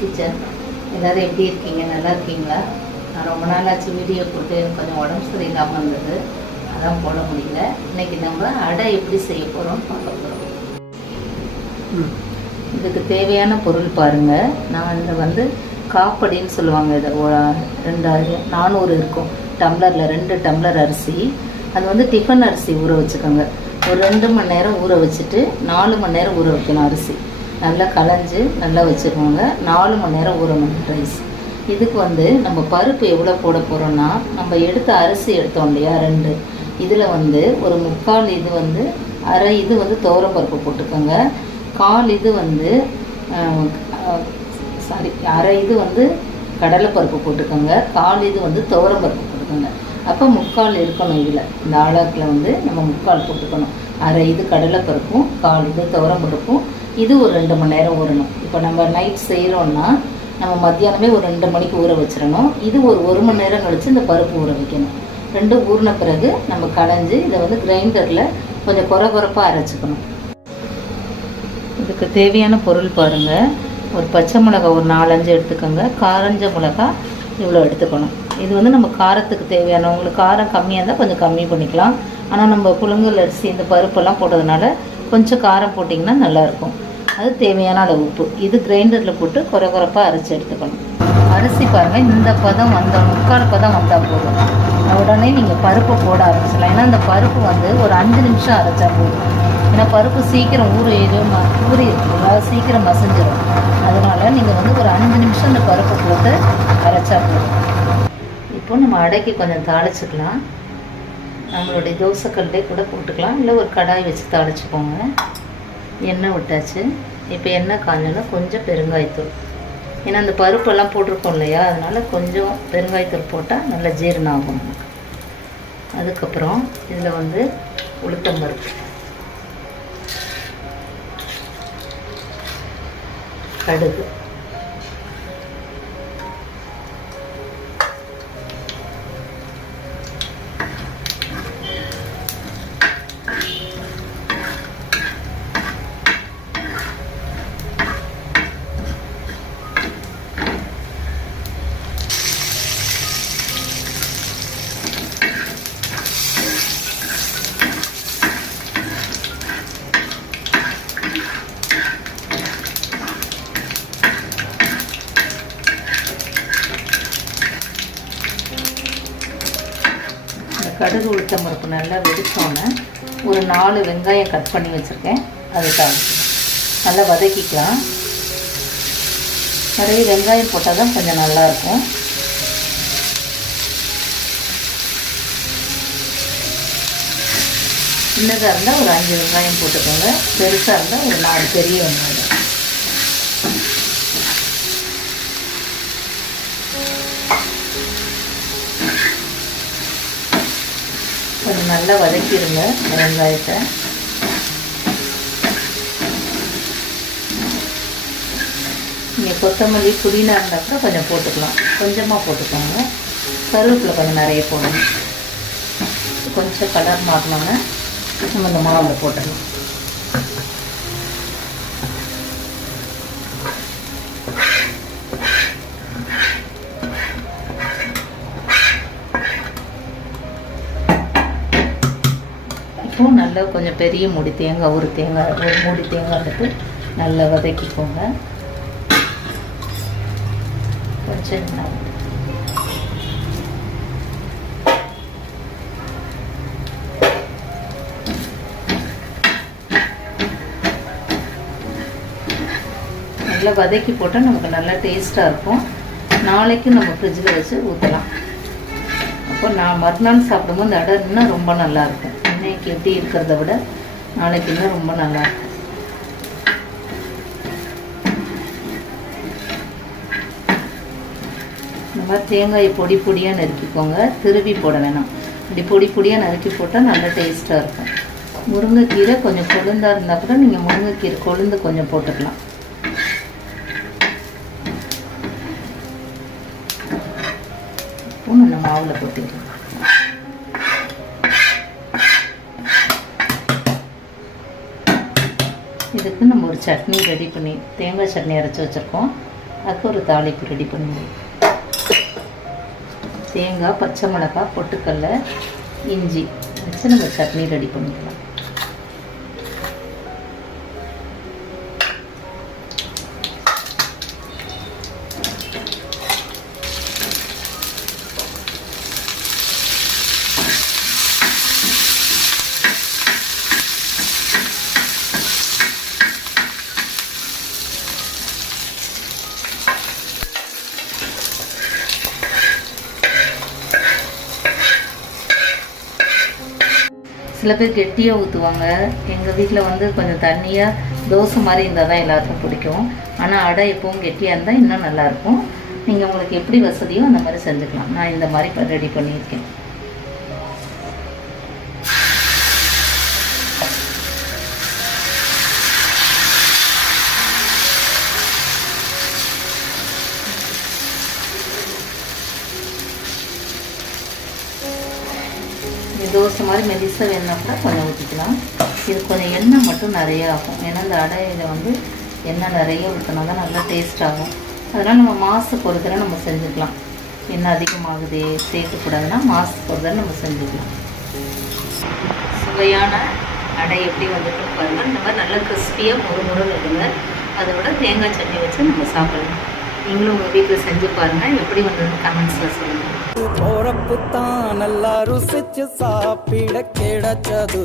Kitchen. எல்லோரும் எப்படி இருக்கீங்க? நல்லா இருக்கீங்களா? நான் ரொம்ப நாள் ஆச்சு வீடியோ போட்டு கொஞ்சம் உடம்பு சரியில்லாமல் இருந்தது, அதான் போட முடியல. இன்றைக்கி நம்ம அடை எப்படி செய்ய போகிறோம்னு பார்க்க போகிறோம். இதுக்கு தேவையான பொருள் பாருங்கள். நான் இந்த காப்படின்னு சொல்லுவாங்க. இதை 400 இருக்கும் டம்ளரில் 2 டம்ளர் அரிசி. அது டிஃபன் அரிசி ஊற வச்சுக்கோங்க. ஒரு 2 மணி நேரம் ஊற வச்சுட்டு 4 மணி நேரம் ஊற வைக்கணும். அரிசி நல்லா களைஞ்சி நல்லா வச்சுக்கோங்க. 4 மணி நேரம் ஊறணும் ரைஸ். இதுக்கு நம்ம பருப்பு எவ்வளோ போட போகிறோன்னா, நம்ம எடுத்த அரிசி எடுத்தோம் இல்லையா 2, இதில் ஒரு 3/4 இது அரை இது துவரம் பருப்பு போட்டுக்கோங்க. 1/4 இது அரை இது கடலைப்பருப்பு போட்டுக்கோங்க. 1/4 இது துவரம் பருப்பு போட்டுக்கோங்க. அப்போ 3/4 இருக்கணும். இதில் இந்த அளவுக்குல நம்ம 3/4 போட்டுக்கணும். அரை இது கடலைப்பருப்பும் 1/4 இது துவரம் பருப்பும். இது ஒரு 2 மணி நேரம் ஊறணும். இப்போ நம்ம நைட் செய்கிறோன்னா நம்ம மத்தியானமே ஒரு 2 மணிக்கு ஊற வச்சிடணும். இது ஒரு 1 மணி நேரம் கழித்து இந்த பருப்பு ஊற வைக்கணும். 2 ஊறின பிறகு நம்ம கடைஞ்சி இதை கிரைண்டரில் கொஞ்சம் குறப்பாக அரைச்சிக்கணும். இதுக்கு தேவையான பொருள் பாருங்கள். ஒரு பச்சை மிளகா ஒரு 4-5 எடுத்துக்கோங்க. காரஞ்ச மிளகா இவ்வளோ எடுத்துக்கணும். இது நம்ம காரத்துக்கு தேவையான, உங்களுக்கு காரம் கம்மியாக இருந்தால் கொஞ்சம் கம்மி பண்ணிக்கலாம். ஆனால் நம்ம புழுங்கல் அரிசி இந்த பருப்பெல்லாம் போட்டதுனால கொஞ்சம் காரம் போட்டிங்கன்னா நல்லாயிருக்கும். அது தேவையான அளவு உப்பு. இது கிரைண்டரில் போட்டு குறப்பாக அரைச்சி எடுத்துக்கணும். அரிசி பாருங்கள், இந்த பதம் 3/4 பதம் வந்தால் போதும். உடனே நீங்கள் பருப்பு போட ஆரம்பிச்சிடலாம். ஏன்னா அந்த பருப்பு ஒரு 5 நிமிஷம் அரைச்சா போதும். ஏன்னா பருப்பு சீக்கிரம் ஊறி அதாவது சீக்கிரம் மசிஞ்சிடும். அதனால் நீங்கள் ஒரு 5 நிமிஷம் இந்த பருப்பு போட்டு அரைச்சா போதும். இப்போ நம்ம அடைக்கு கொஞ்சம் தாளிச்சுக்கலாம். நம்மளுடைய தோசைக்கல்லே கூட போட்டுக்கலாம், இல்லை ஒரு கடாய் வச்சு தாளிச்சுக்கோங்க. எண்ணெய் விட்டாச்சு. இப்போ எண்ணெய் காஞ்சோன்னா கொஞ்சம் பெருங்காயத்தூள். ஏன்னா அந்த பருப்பெல்லாம் போட்டிருக்கோம் இல்லையா, அதனால் கொஞ்சம் பெருங்காயத்தூள் போட்டால் நல்லா ஜீரணம் ஆகும் நமக்கு. அதுக்கப்புறம் இதில் உளுத்தம்பருப்பு, கடுகு, கடுகு உளுத்தம் பருப்பு நல்லா வெடிச்சோன்னே ஒரு 4 வெங்காயம் கட் பண்ணி வச்சுருக்கேன். அதை தாளிக்கணும். நல்லா வதக்கிக்கலாம். நிறைய வெங்காயம் போட்டால் தான் கொஞ்சம் நல்லாயிருக்கும். சின்னதாக இருந்தால் ஒரு 5 வெங்காயம் போட்டுக்கோங்க. பெருசாக இருந்தால் ஒரு 4 பெரிய வெங்காயம். கொஞ்சம் நல்லா வதக்கிடுங்க வெங்காயத்தை. நீங்கள் கொத்தமல்லி புதினா இருந்தால் கூட கொஞ்சம் போட்டுக்கலாம். கொஞ்சமாக போட்டுக்கோங்க. கருவேப்பிலை கொஞ்சம் நிறைய போடணும். கொஞ்சம் கலர் மாறினோன்னே நம்ம இந்த மாவில் போட்டுடலாம். நல்லா கொஞ்சம் பெரிய மூடி தேங்காய், ஒரு மூடி தேங்காய் எடுத்து நல்லா வதக்கிக்கோங்க. கொஞ்சம் நல்லா வதக்கி போட்டால் நமக்கு நல்லா டேஸ்ட்டாக இருக்கும். நாளைக்கு நம்ம ஃப்ரிட்ஜில் வச்சு ஊற்றலாம். அப்போ நான் மறுநாள் சாப்பிடும்போது இந்த அடை இன்னும் ரொம்ப நல்லாயிருக்கும். இன்னைக்கு எப்படி இருக்கிறத விட நாளைக்கு இன்னும் ரொம்ப நல்லாயிருக்கும். இந்த மாதிரி தேங்காயை பொடியாக நறுக்கிக்கோங்க. திருவி போட வேணாம். இப்படி பொடியாக நறுக்கி போட்டால் நல்லா டேஸ்ட்டாக இருக்கும். முருங்கைக்கீரை கொஞ்சம் கொழுந்தாக இருந்தால் கூட நீங்கள் முருங்கைக்கீரை கொழுந்து கொஞ்சம் போட்டுக்கலாம். நம்ம மாவில் போட்டுக்கலாம். இதுக்கு நம்ம ஒரு சட்னி ரெடி பண்ணி தேங்காய் சட்னி அரைச்சி வச்சுருக்கோம். அதுக்கு ஒரு தாளிப்பு ரெடி பண்ணுவோம். தேங்காய், பச்சை மிளகாய், பொட்டுக்கடலை, இஞ்சி வச்சு நம்ம சட்னி ரெடி பண்ணிக்கலாம். சில பேர் கெட்டியாக ஊற்றுவாங்க. எங்கள் வீட்டில் வந்து கொஞ்சம் தண்ணியாக தோசை மாதிரி இருந்தால் தான் எல்லாருக்கும் பிடிக்கும். ஆனால் அடை எப்பவும் கெட்டியாக இருந்தால் இன்னும் நல்லாயிருக்கும். நீங்கள் உங்களுக்கு எப்படி வசதியோ அந்த மாதிரி செஞ்சுக்கலாம். நான் இந்த மாதிரி ரெடி பண்ணியிருக்கேன். தோசை மாதிரி மெலிசாக வேணுன்னா கூட கொஞ்சம் ஊற்றிக்கலாம். இது கொஞ்சம் எண்ணெய் மட்டும் நிறைய ஆகும். ஏன்னா இந்த அடையில் வந்து எண்ணெய் நிறைய ஊற்றினா தான் நல்லா டேஸ்ட் ஆகும். அதனால் நம்ம மாதத்துக்கு ஒரு தடவை நம்ம செஞ்சுக்கலாம். எண்ணெய் அதிகமாகுது சேர்க்கக்கூடாதுன்னா மாதத்துக்கு ஒரு தடவை நம்ம செஞ்சுக்கலாம். சுவையான அடை எப்படி வந்துட்டு பாருங்கள். இந்த மாதிரி நல்லா கிறிஸ்பியாக முறுமுறுன்னு இருக்குங்க. அதோட தேங்காய் சட்னி வச்சு நம்ம சாப்பிடலாம். நீங்களும் உங்கள் வீட்டில் செஞ்சு பாருங்கள். எப்படி வந்ததுன்னு கமெண்ட்ஸில் சொல்லுங்கள். போறப்புத்தான் நல்லா ருசிச்சு சாப்பிட கிடைச்சது.